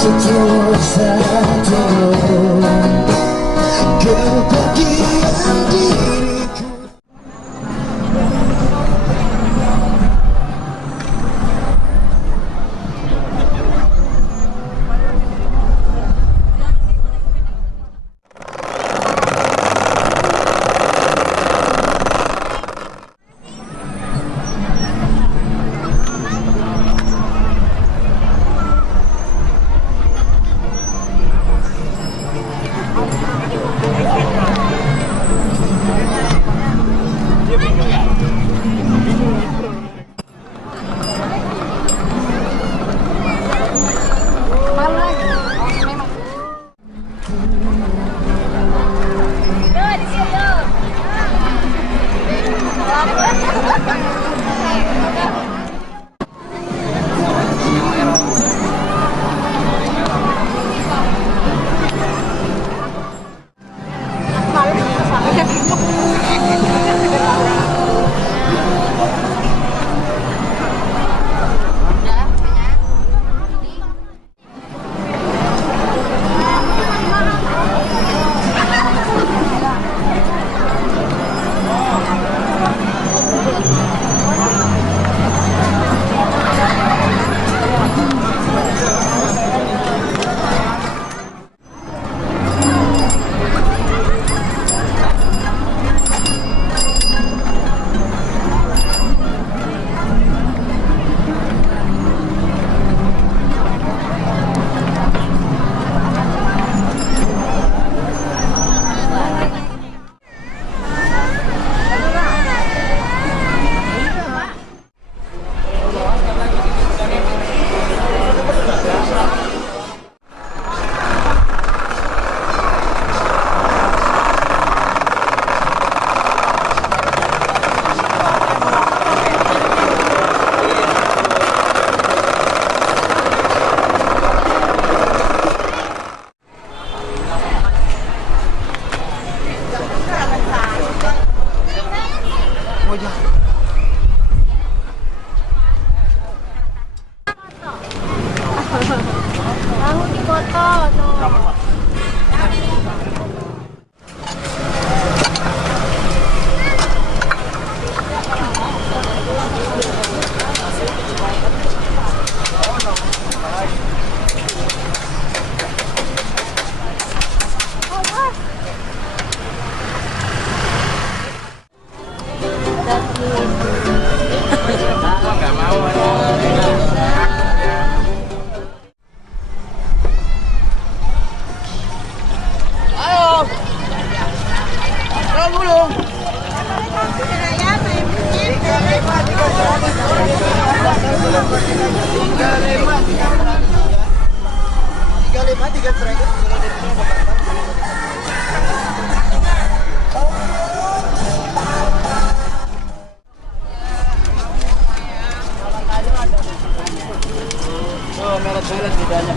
setulus satu kepergian diriku. Tahu di foto no. Merah-merah bedanya.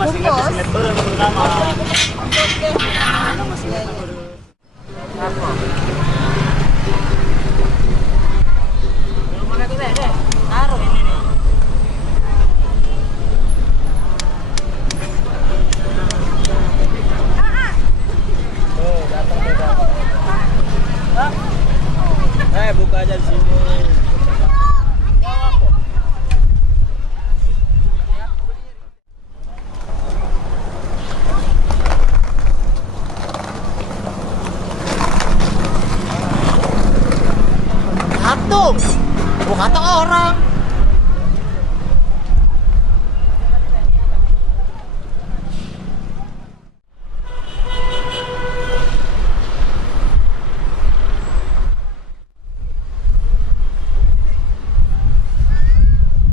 masih ingat Bungkus. sinet baru pertama. Oke. Masih ingat baru. Mana kita deh? Taruh ini nih. Oh, datang beda. Hah? Buka aja di sini. Patung, gua kata orang.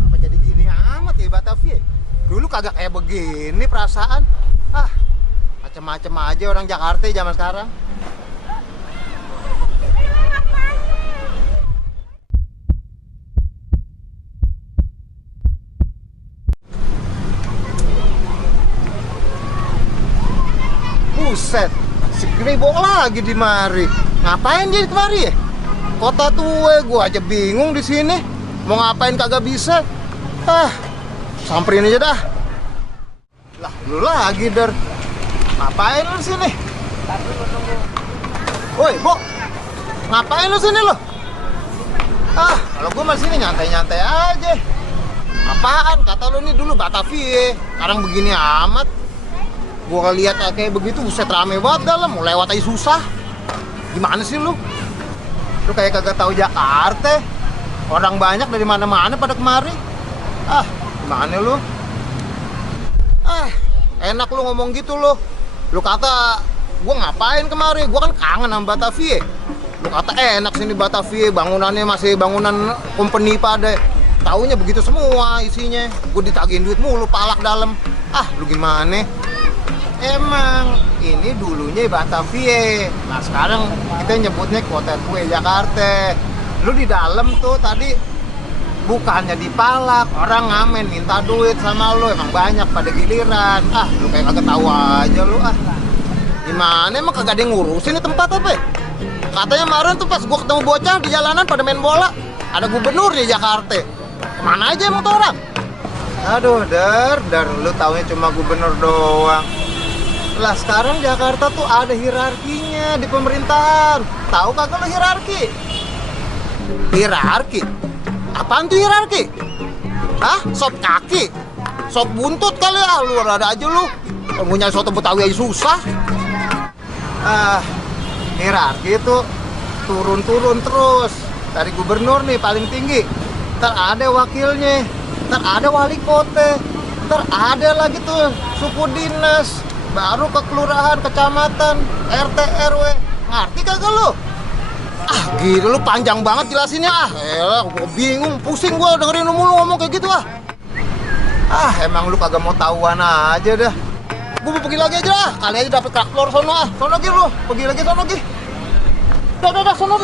Apa jadi gini amat ya Batavia? Dulu kagak kayak begini perasaan. Ah, macem-macem aja orang Jakarta zaman sekarang. Buset, si Grebo lagi di mari. Ngapain dia kemari ya? Kota tua, gua aja bingung di sini. Mau ngapain kagak bisa. Ah, samperin aja dah. Lah, lu lagi, Der. Ngapain lu sini? Woi, Bo. Ngapain lu sini lo? Ah, kalau gua masih sini nyantai-nyantai aja. Apaan? Kata lu nih dulu Batavia. Sekarang begini amat. Gua lihat kayak begitu, buset rame banget dalam, mau lewat aja susah. Gimana sih lu? Lu kayak kagak tahu Jakarta. Orang banyak dari mana-mana pada kemari. Ah, gimana lu? Ah, enak lu ngomong gitu lu. Lu kata gua ngapain kemari? Gua kan kangen sama Batavia. Lu kata enak sini Batavia, bangunannya masih bangunan company pada. Taunya begitu semua isinya. Gua ditagihin duit mulu, palak dalam. Ah, lu gimana? Emang ini dulunya Batavia. Nah sekarang kita nyebutnya Kota Tua Jakarta. Lu di dalam tuh tadi bukannya dipalak, orang ngamen minta duit sama lu, emang banyak pada giliran. Ah, lu kayak kagak tahu aja lu ah. Gimana emang kagak ada yang ngurusin di tempat apa? Katanya kemarin tuh pas gua ketemu bocah di jalanan pada main bola, ada gubernur di Jakarta. Kemana aja emang tuh orang? Aduh, Dar, lu taunya cuma gubernur doang. Lah sekarang Jakarta tuh ada hierarkinya di pemerintahan. Tahu kagak lo hierarki? Hierarki? Apaan tuh hierarki? Hah? Sop kaki? Sop buntut kali ya? Lu ada aja lu. Punya soto Betawi aja susah. Ah, hierarki itu turun-turun terus. Dari gubernur nih paling tinggi. Ntar ada wakilnya. Ntar ada wali kota. Ntar ada lagi tuh suku dinas. Baru ke kelurahan, kecamatan, RT, RW. Ngerti kagak lu? Ah, gila lu panjang banget jelasinnya ah. Elah, gua bingung, pusing gua dengerin lu mulu ngomong kayak gitu ah. Ah, emang lu kagak mau tahuan aja dah. Gua mau pergi lagi aja lah, kali aja dapet kerak telur sono ah. Sono lagi lu, pergi lagi sono lagi. Dah, sono.